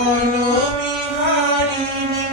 Gagan Biharini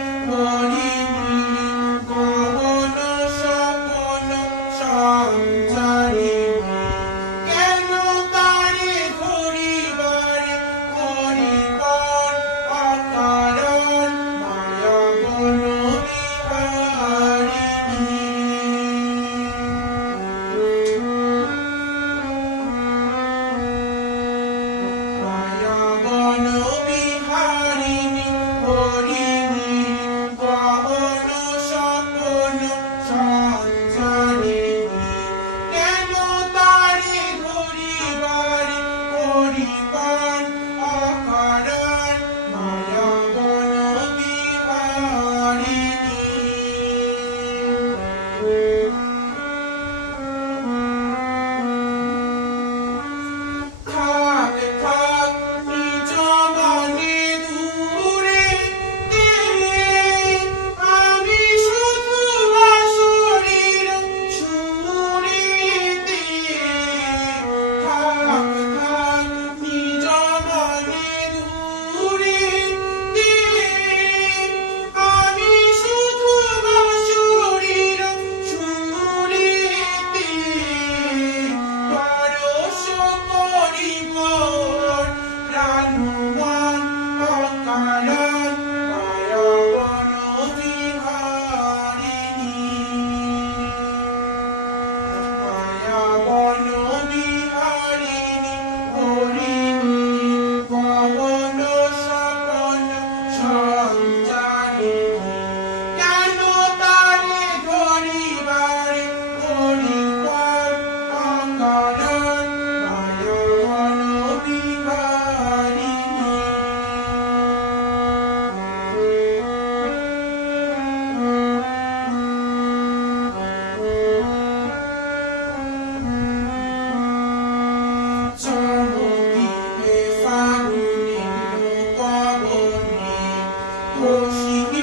Oh, she